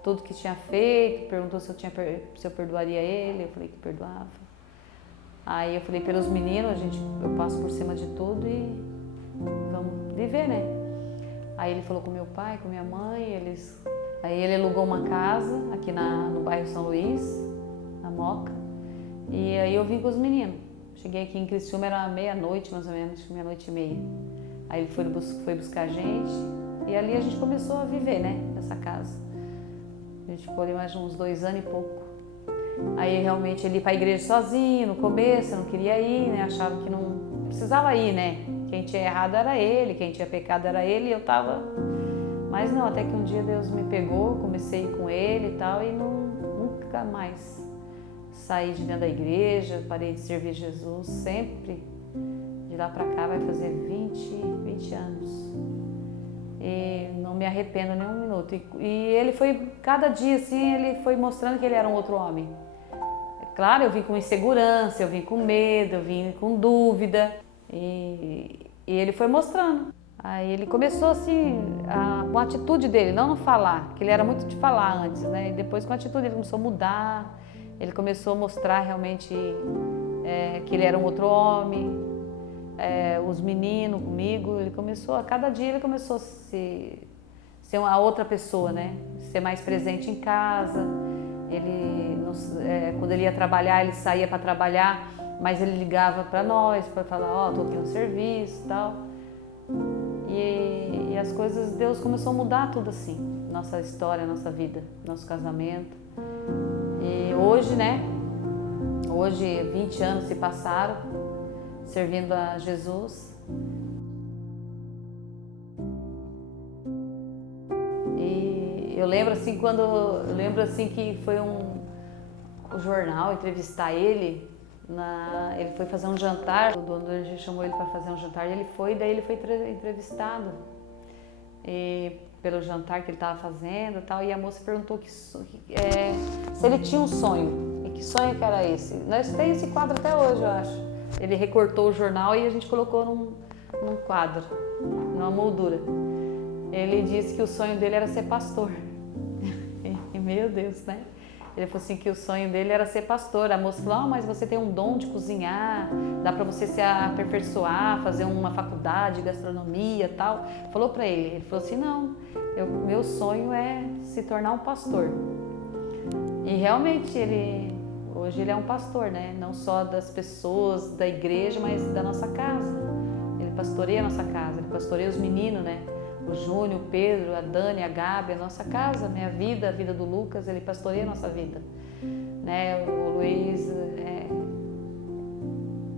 tudo que tinha feito, perguntou se eu perdoaria ele, eu falei que perdoava. Aí eu falei pelos meninos, eu passo por cima de tudo e vamos viver, né? Aí ele falou com meu pai, com minha mãe, aí ele alugou uma casa aqui no bairro São Luís, na Moca, e aí eu vim com os meninos. Cheguei aqui em Criciúma, era meia-noite, mais ou menos, meia-noite e meia. Aí ele foi buscar a gente e ali a gente começou a viver, né, nessa casa. A gente ficou ali mais uns 2 anos e pouco. Aí realmente ele ia para a igreja sozinho, no começo, eu não queria ir, né, achava que não precisava ir, né. Quem tinha errado era ele, quem tinha pecado era ele e eu tava... Mas não, até que um dia Deus me pegou, comecei a ir com ele e tal e nunca mais saí de dentro da igreja, parei de servir Jesus, sempre. De lá pra cá vai fazer 20 anos. E não me arrependo nem um minuto. E ele foi, cada dia assim, ele foi mostrando que ele era um outro homem. Claro, eu vim com insegurança, eu vim com medo, eu vim com dúvida. E ele foi mostrando. Aí ele começou assim, com a atitude dele, não no falar, que ele era muito de falar antes, né? E depois com a atitude ele começou a mudar. Ele começou a mostrar realmente que ele era um outro homem, os meninos comigo, a cada dia ele começou a ser uma outra pessoa, né? Ser mais presente em casa, quando ele ia trabalhar, ele saía para trabalhar, mas ele ligava para nós, para falar, estou aqui no serviço e tal. E as coisas, Deus começou a mudar tudo assim, nossa história, nossa vida, nosso casamento. E hoje, né, 20 anos se passaram servindo a Jesus. E eu lembro assim que foi o jornal entrevistar ele, ele foi fazer um jantar, o dono da igreja chamou ele para fazer um jantar e ele foi, daí ele foi entrevistado. Pelo jantar que ele estava fazendo e tal, e a moça perguntou se ele tinha um sonho, e que sonho que era esse. Nós temos esse quadro até hoje, eu acho. Ele recortou o jornal e a gente colocou num quadro, numa moldura. Ele disse que o sonho dele era ser pastor. E meu Deus, né? Ele falou assim que o sonho dele era ser pastor. A moça falou, mas você tem um dom de cozinhar, dá para você se aperfeiçoar, fazer uma faculdade de gastronomia e tal. Falou para ele. Ele falou assim, não, meu sonho é se tornar um pastor. E realmente hoje ele é um pastor, né? Não só das pessoas da igreja, mas da nossa casa. Ele pastoreia a nossa casa, ele pastoreia os meninos, né? O Júnior, o Pedro, a Dani, a Gabi, a nossa casa, né? A vida do Lucas, ele pastoreia a nossa vida, né? O Luiz,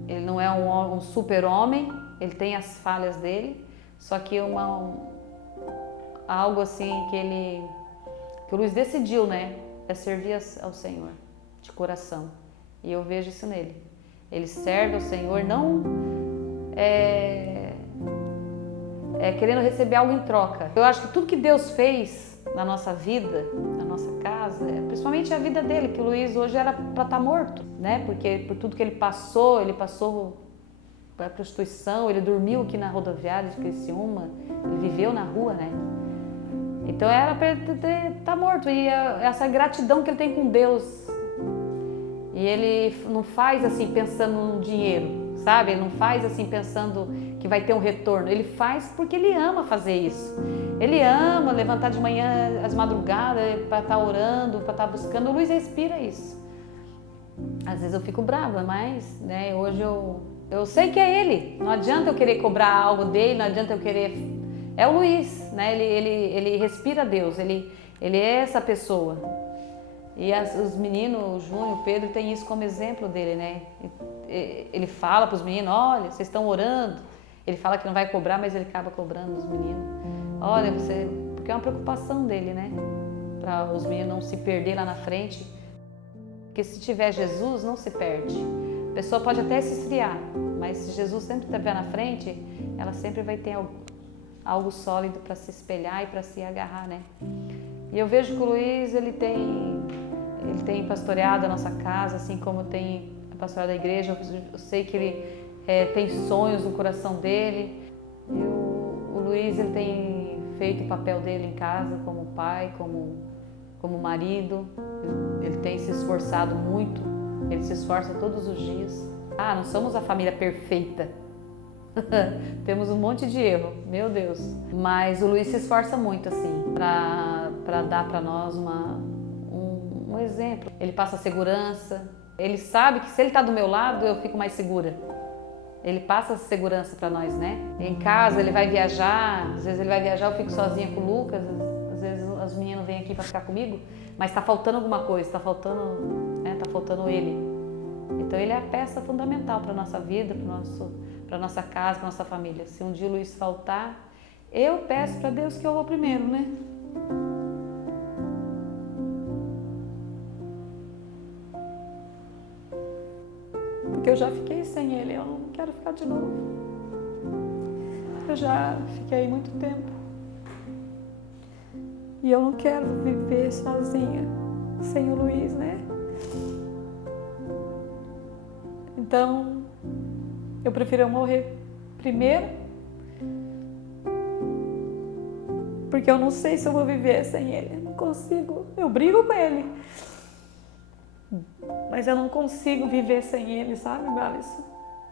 ele não é um super homem, ele tem as falhas dele, só que algo assim que o Luiz decidiu, né? É servir ao Senhor de coração, e eu vejo isso nele. Ele serve ao Senhor, não querendo receber algo em troca. Eu acho que tudo que Deus fez na nossa vida, na nossa casa, principalmente a vida dele, que o Luiz hoje era para estar morto, né? Porque por tudo que ele passou para a prostituição, ele dormiu aqui na rodoviária de Criciúma, ele viveu na rua, né? Então era para ele estar morto. E essa gratidão que ele tem com Deus, E ele não faz assim pensando no dinheiro, sabe? Ele não faz assim pensando que vai ter um retorno. Ele faz porque ele ama fazer isso. Ele ama levantar de manhã, às madrugadas, para estar orando, para estar buscando. O Luiz respira isso. Às vezes eu fico brava, mas né, hoje eu sei que é ele. Não adianta eu querer cobrar algo dele, não adianta eu querer... É o Luiz, né? Ele respira Deus, ele é essa pessoa. E os meninos, o Júnior, o Pedro, tem isso como exemplo dele, né? Ele fala para os meninos, olha, vocês estão orando. Ele fala que não vai cobrar, mas ele acaba cobrando os meninos. Olha, porque é uma preocupação dele, né? Para os meninos não se perder lá na frente. Porque se tiver Jesus, não se perde. A pessoa pode até se esfriar, mas se Jesus sempre estiver na frente, ela sempre vai ter algo sólido para se espelhar e para se agarrar, né? E eu vejo que o Luiz, ele tem pastoreado a nossa casa, assim como tem pastoreado a igreja. Eu sei que ele tem sonhos no coração dele. E o Luiz, ele tem feito o papel dele em casa como pai, como marido. Ele tem se esforçado muito, ele se esforça todos os dias. Não somos a família perfeita. Temos um monte de erro, meu Deus. Mas o Luiz se esforça muito, assim, para dar para nós um exemplo. Ele passa segurança, ele sabe que se ele está do meu lado, eu fico mais segura. Ele passa segurança para nós, né? Em casa, ele vai viajar, às vezes ele vai viajar, eu fico sozinha com o Lucas, às vezes os meninos vêm aqui para ficar comigo, mas está faltando alguma coisa, está faltando ele. Então ele é a peça fundamental para a nossa vida, para a nossa casa, para a nossa família. Se um dia o Luiz faltar, eu peço para Deus que eu vou primeiro, né? Porque eu já fiquei sem ele, eu não quero ficar de novo. Eu já fiquei muito tempo. E eu não quero viver sozinha, sem o Luiz, né? Então, eu prefiro morrer primeiro, porque eu não sei se eu vou viver sem ele. Eu não consigo. Eu brigo com ele, mas eu não consigo viver sem ele, sabe, Alisson?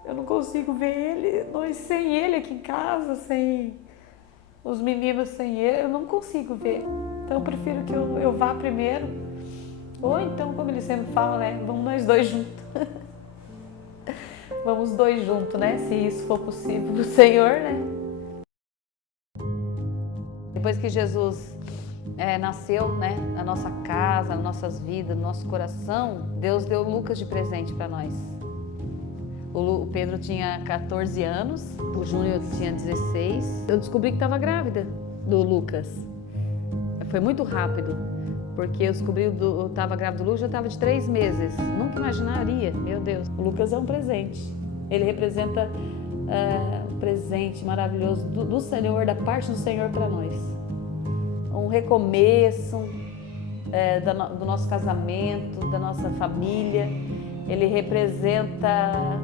Eu não consigo ver ele, nós sem ele aqui em casa, sem os meninos sem ele, eu não consigo ver. Então eu prefiro que eu vá primeiro, ou então, como ele sempre fala, né, vamos nós dois juntos. Vamos dois juntos, né, se isso for possível do Senhor, né. Depois que Jesus nasceu, né, na nossa casa, nas nossas vidas, no nosso coração, Deus deu Lucas de presente para nós. O Pedro tinha 14 anos, o Júnior tinha 16. Eu descobri que estava grávida do Lucas. Foi muito rápido, porque eu descobri que eu estava grávida do Lucas, já estava de 3 meses. Nunca imaginaria, meu Deus. O Lucas é um presente. Ele representa um presente maravilhoso do Senhor, da parte do Senhor para nós. Um recomeço do nosso casamento, da nossa família. Ele representa...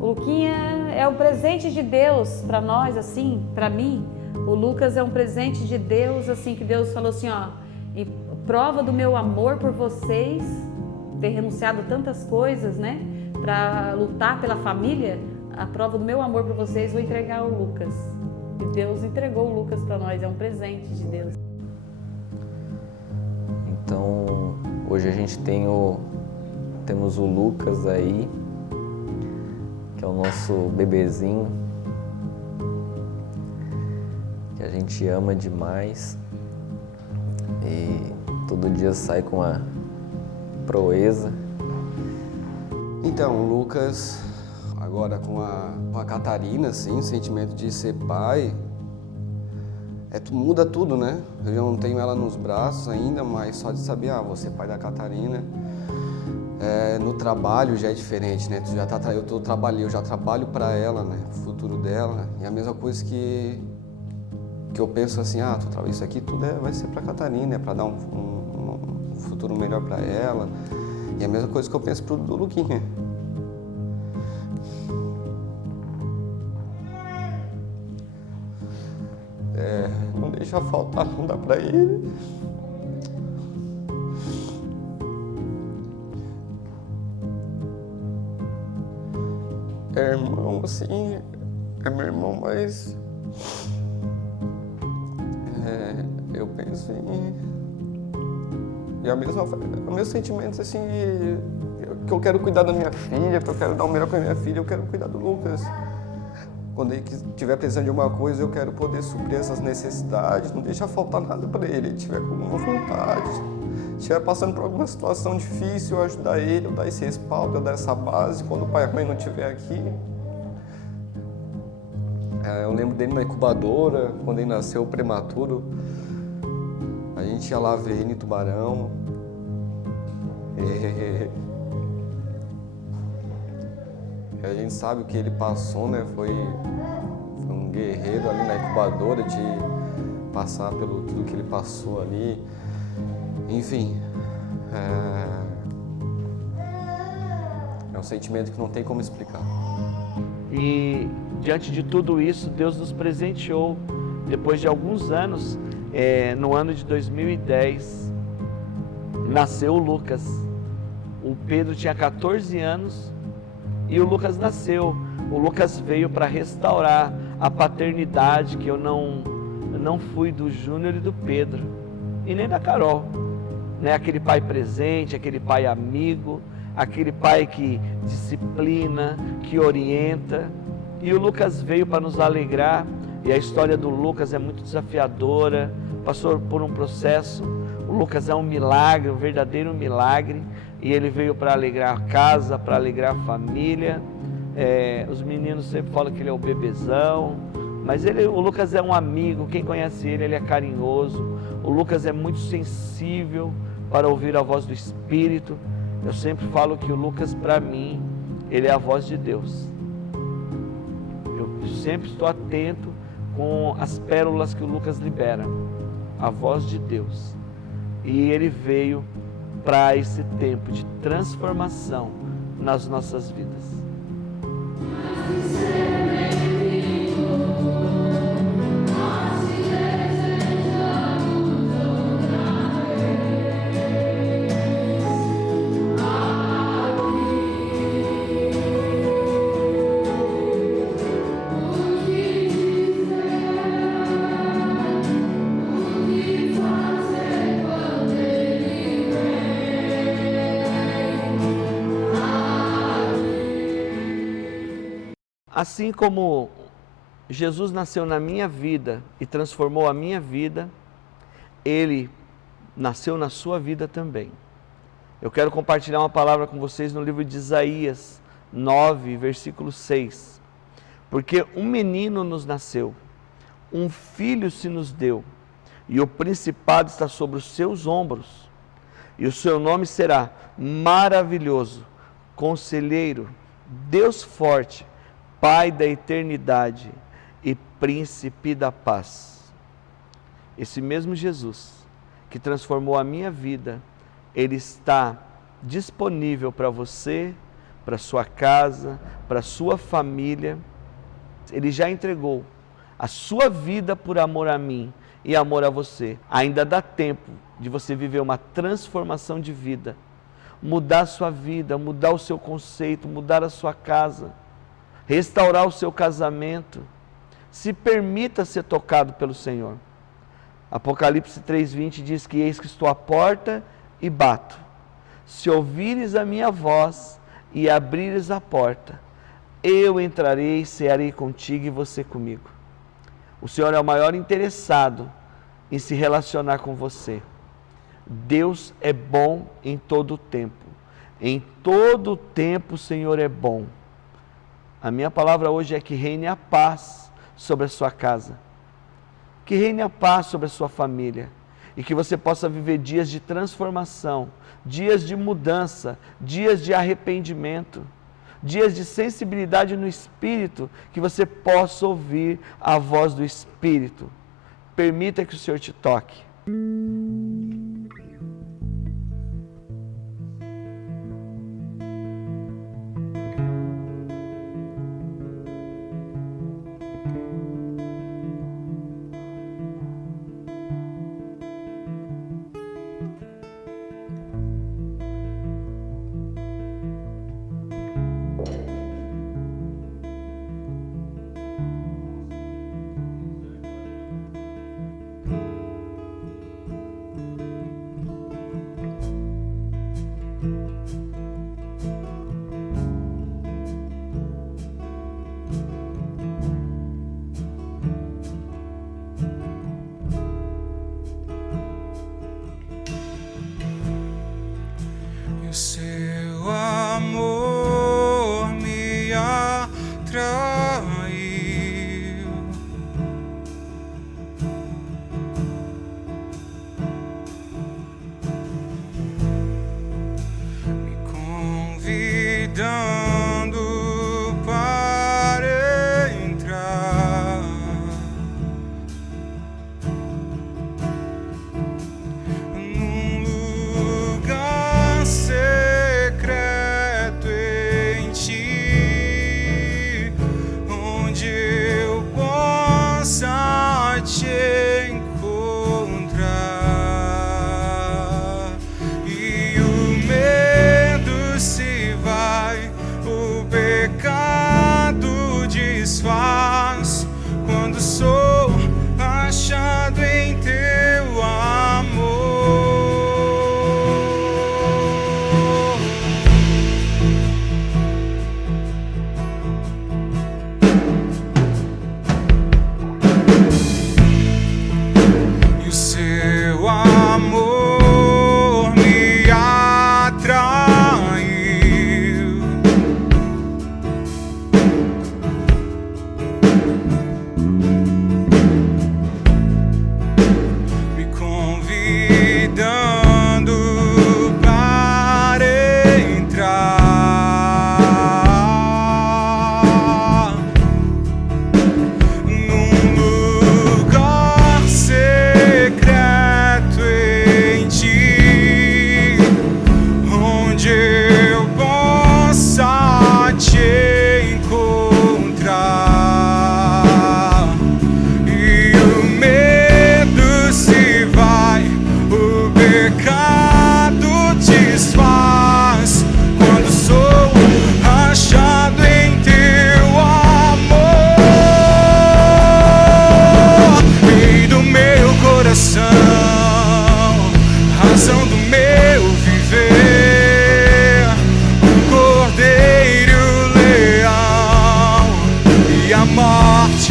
O Luquinha é um presente de Deus para nós, assim, para mim. O Lucas é um presente de Deus, assim, que Deus falou assim, ó, em prova do meu amor por vocês, ter renunciado a tantas coisas, né, para lutar pela família, a prova do meu amor por vocês, vou entregar o Lucas. E Deus entregou o Lucas para nós, é um presente de Deus. Então, hoje a gente temos o Lucas aí, que é o nosso bebezinho, que a gente ama demais e todo dia sai com a proeza. Então, o Lucas, agora com a Catarina, assim, o sentimento de ser pai, muda tudo, né? Eu já não tenho ela nos braços ainda, mas só de saber, vou ser pai da Catarina. No trabalho já é diferente, né? Eu já trabalho para ela, né? O futuro dela. E a mesma coisa que eu penso assim, isso aqui tudo vai ser para Catarina, para dar um futuro melhor para ela. E a mesma coisa que eu penso do Luquinha. Não deixa faltar, não dá para ele. é irmão, assim, é meu irmão, mas eu penso e os meus sentimentos, assim, que eu quero cuidar da minha filha, que eu quero dar o melhor para minha filha, eu quero cuidar do Lucas. Quando ele estiver precisando de alguma coisa, eu quero poder suprir essas necessidades, não deixar faltar nada para ele. Ele estiver com alguma vontade, estiver passando por alguma situação difícil, eu ajudar ele, eu dar esse respaldo, eu dar essa base. Quando o pai e a mãe não estiver aqui, eu lembro dele na incubadora, quando ele nasceu prematuro, a gente ia lá ver ele em Tubarão. A gente sabe o que ele passou, né? Foi um guerreiro ali na incubadora, de passar pelo tudo que ele passou ali. Enfim, é um sentimento que não tem como explicar. E diante de tudo isso, Deus nos presenteou, depois de alguns anos, no ano de 2010, nasceu o Lucas. O Pedro tinha 14 anos e o Lucas nasceu. O Lucas veio para restaurar a paternidade que eu não fui do Júnior e do Pedro, e nem da Carol. Né? Aquele pai presente, aquele pai amigo, aquele pai que disciplina, que orienta. E o Lucas veio para nos alegrar, e a história do Lucas é muito desafiadora, passou por um processo. O Lucas é um milagre, um verdadeiro milagre, e ele veio para alegrar a casa, para alegrar a família. Os meninos sempre falam que ele é o bebezão, mas o Lucas é um amigo. Quem conhece ele é carinhoso. O Lucas é muito sensível para ouvir a voz do Espírito. Eu sempre falo que o Lucas, para mim, ele é a voz de Deus. Eu sempre estou atento com as pérolas que o Lucas libera, a voz de Deus. E ele veio para esse tempo de transformação nas nossas vidas. Assim como Jesus nasceu na minha vida e transformou a minha vida, Ele nasceu na sua vida também. Eu quero compartilhar uma palavra com vocês no livro de Isaías 9, versículo 6. Porque um menino nos nasceu, um filho se nos deu, e o principado está sobre os seus ombros, e o seu nome será Maravilhoso, Conselheiro, Deus Forte, Pai da eternidade e Príncipe da paz. Esse mesmo Jesus que transformou a minha vida, Ele está disponível para você, para sua casa, para sua família. Ele já entregou a sua vida por amor a mim e amor a você. Ainda dá tempo de você viver uma transformação de vida, mudar a sua vida, mudar o seu conceito, mudar a sua casa, restaurar o seu casamento. Se permita ser tocado pelo Senhor. Apocalipse 3:20 diz que eis que estou à porta e bato. Se ouvires a minha voz e abrires a porta, eu entrarei e cearei contigo e você comigo. O Senhor é o maior interessado em se relacionar com você. Deus é bom em todo o tempo. Em todo o tempo o Senhor é bom. A minha palavra hoje é que reine a paz sobre a sua casa, que reine a paz sobre a sua família, e que você possa viver dias de transformação, dias de mudança, dias de arrependimento, dias de sensibilidade no Espírito, que você possa ouvir a voz do Espírito. Permita que o Senhor te toque.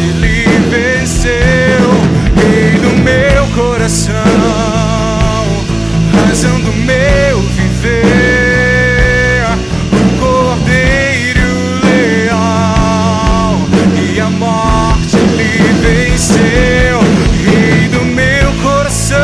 morte ele venceu. Rei do meu coração, razão do meu viver, o Cordeiro leal, e a morte ele venceu. Rei do meu coração,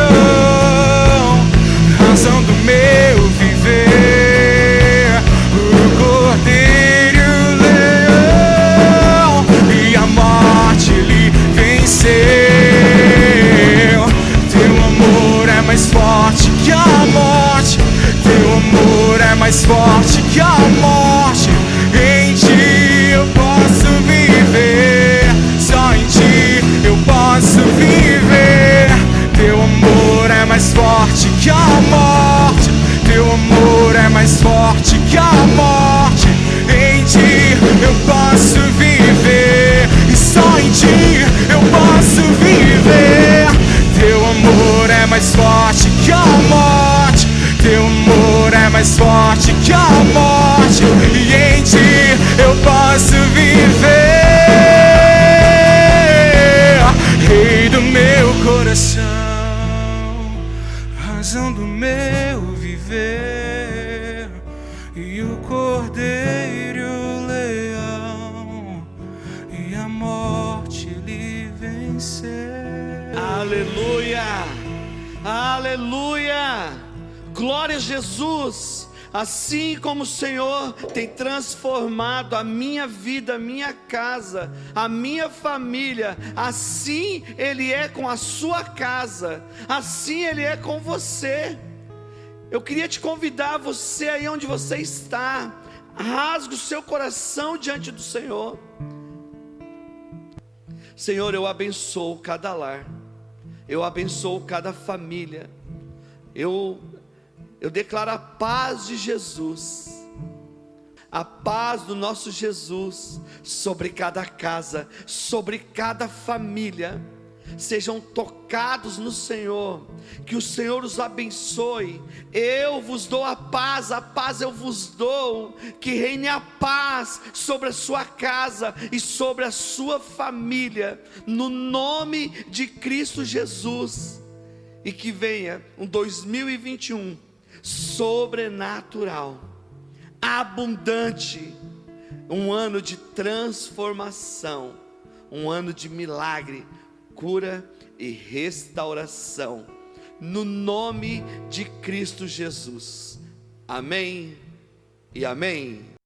razão do meu viver, o Cordeiro leal, e a morte ele venceu. Teu amor é mais forte que a morte, teu amor é mais forte que a morte. Em ti eu posso viver, só em ti eu posso viver. Teu amor é mais forte que a morte, teu amor é mais forte que a morte. Em ti eu posso viver, e só em ti eu posso viver. Teu amor é mais forte que a morte, teu amor é mais forte que a morte, e em ti eu posso viver. Rei do meu coração, razão do meu viver, e o Cordeiro leal, e a morte ele venceu. Aleluia, aleluia, glória a Jesus. Assim como o Senhor tem transformado a minha vida, a minha casa, a minha família, assim Ele é com a sua casa, assim Ele é com você. Eu queria te convidar, você aí onde você está, rasgue o seu coração diante do Senhor. Senhor, eu abençoo cada lar, eu abençoo cada família, eu declaro a paz de Jesus, a paz do nosso Jesus sobre cada casa, sobre cada família. Sejam tocados no Senhor, que o Senhor os abençoe. Eu vos dou a paz eu vos dou. Que reine a paz sobre a sua casa e sobre a sua família, no nome de Cristo Jesus. E que venha um 2021 sobrenatural, abundante, um ano de transformação, um ano de milagre, cura e restauração, no nome de Cristo Jesus. Amém e amém.